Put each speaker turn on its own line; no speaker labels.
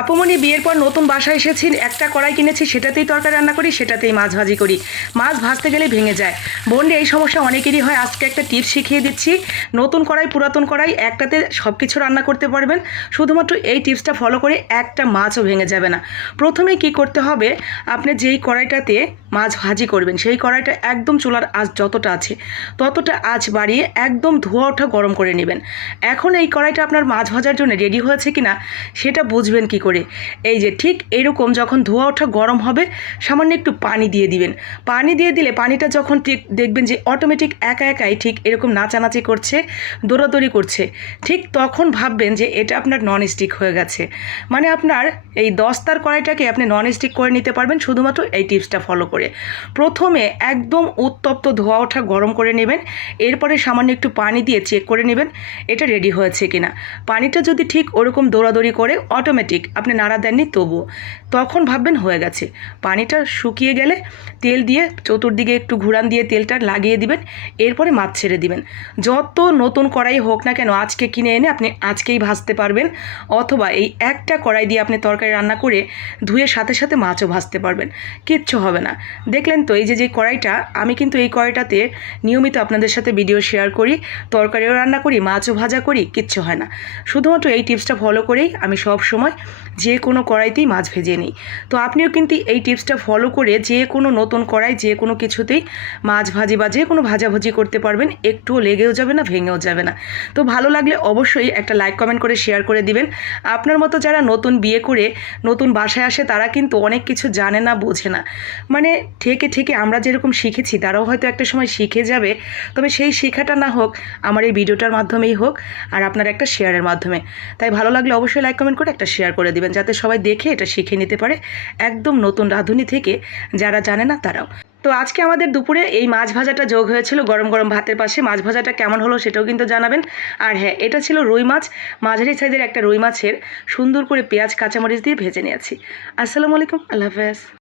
আপমনি বিয়ের পর নতুন বাসায় এসেছি একটা কড়াই কিনেছি, সেটাতেই তরকারি রান্না করি, সেটাতেই মাছ ভাজি করি। মাছ ভাজতে গেলে ভেঙে যায়। বোনরে এই সমস্যা অনেকেরই হয়, আজকে একটা টিপস শিখিয়ে দিচ্ছি। নতুন কড়াই, পুরাতন কড়াই, একটাতে সব কিছু রান্না করতে পারবেন। শুধুমাত্র এই টিপসটা ফলো করে একটা মাছও ভেঙে যাবে না। প্রথমে কি করতে হবে, আপনি যেই কড়াইটাতে মাছ ভাজি করবেন, সেই কড়াইটা একদম চুলার আঁচ যতটা আছে, ততটা আঁচ বাড়িয়ে একদম ধোয়া ওঠা গরম করে নেবেন। এখন এই কড়াইটা আপনার মাছ ভাজার জন্য রেডি হয়েছে কিনা, সেটা বুঝবেন কি করে। এই যে ঠিক এরকম যখন ধোয়া ওঠা গরম হবে, সামান্য একটু পানি দিয়ে দিবেন। পানি দিয়ে দিলে পানিটা যখন ঠিক দেখবেন যে অটোমেটিক একা একাই ঠিক এরকম নাচানাচি করছে, দৌড়াদৌড়ি করছে, ঠিক তখন ভাববেন যে এটা আপনার নন স্টিক হয়ে গেছে। মানে আপনার এই দস্তার কড়াইটাকে আপনি নন স্টিক করে নিতে পারবেন শুধুমাত্র এই টিপসটা ফলো করে। প্রথমে একদম উত্তপ্ত ধোয়া ওঠা গরম করে নেবেন, এরপরে সামান্য একটু পানি দিয়ে চেক করে নেবেন, এটা রেডি হয়েছে কিনা। পানিটা যদি ঠিক ওরকম দৌড়াদৌড়ি করে অটোমেটিক আপনি নাড়া দেননি তবু তখন ভাববেন হয়ে গেছে। পানিটা শুকিয়ে গেলে তেল দিয়ে চতুর্দিকে একটু ঘুরান দিয়ে তেলটা লাগিয়ে দিবেন, এরপরে মাছ ছেড়ে দিবেন। যত নতুন কড়াই হোক না কেন, আজকে কিনে এনে আপনি আজকেই ভাজতে পারবেন, অথবা এই একটা কড়াই দিয়ে আপনি তরকারি রান্না করে ধুয়ে সাথে সাথে মাছও ভাজতে পারবেন। কিচ্ছু হবে না। দেখলেন তো, এই যে যে কড়াইটা, আমি কিন্তু এই কড়াইটাতে নিয়মিত আপনাদের সাথে ভিডিও শেয়ার করি, তরকারিও রান্না করি, মাছও ভাজা করি, কিচ্ছু হয় না। শুধুমাত্র এই টিপসটা ফলো করেই আমি সব সময় যে কোনো কড়াইতেই মাছ ভেজে নিই। তো আপনিও কিন্তু এই টিপসটা ফলো করে যে কোনো নতুন কড়াই, যে কোনো কিছুতেই মাছ ভাজি বা যে কোনো ভাজাভুজি করতে পারবেন। একটুও লেগেও যাবে না, ভেঙেও যাবে না। তো ভালো লাগলে অবশ্যই একটা লাইক, কমেন্ট করে শেয়ার করে দিবেন। আপনার মতো যারা নতুন বিয়ে করে, নতুন বাসায় আসে, তারা কিন্তু অনেক কিছু জানে না, বোঝে না। মানে ঠেকে ঠেকে আমরা যেরকম শিখেছি, তারাও হয়তো একটা সময় শিখে যাবে। তবে সেই শেখাটা না হোক, আমার এই ভিডিওটার মাধ্যমেই হোক, আর আপনার একটা শেয়ারের মাধ্যমে। তাই ভালো লাগলে অবশ্যই লাইক, কমেন্ট করে একটা শেয়ার করে দেবেন যাতে সবাই দেখে এটা শিখে নিতে পারে একদম নতুন রাঁধুনি থেকে যারা জানে না তারাও। তো আজকে আমাদের দুপুরে এই মাছ ভাজাটা যোগ হয়েছিল গরম গরম ভাতের পাশে। মাছ ভাজাটা কেমন হলো সেটাও কিন্তু জানাবেন। আর হ্যাঁ এটা ছিল রুই মাছ। মাঝারি সাইজের একটা রুই মাছের সুন্দর করে পেঁয়াজ, কাঁচামরিচ দিয়ে ভেজে নিয়েছি। আসসালামু আলাইকুম, আল্লাহ হাফেজ।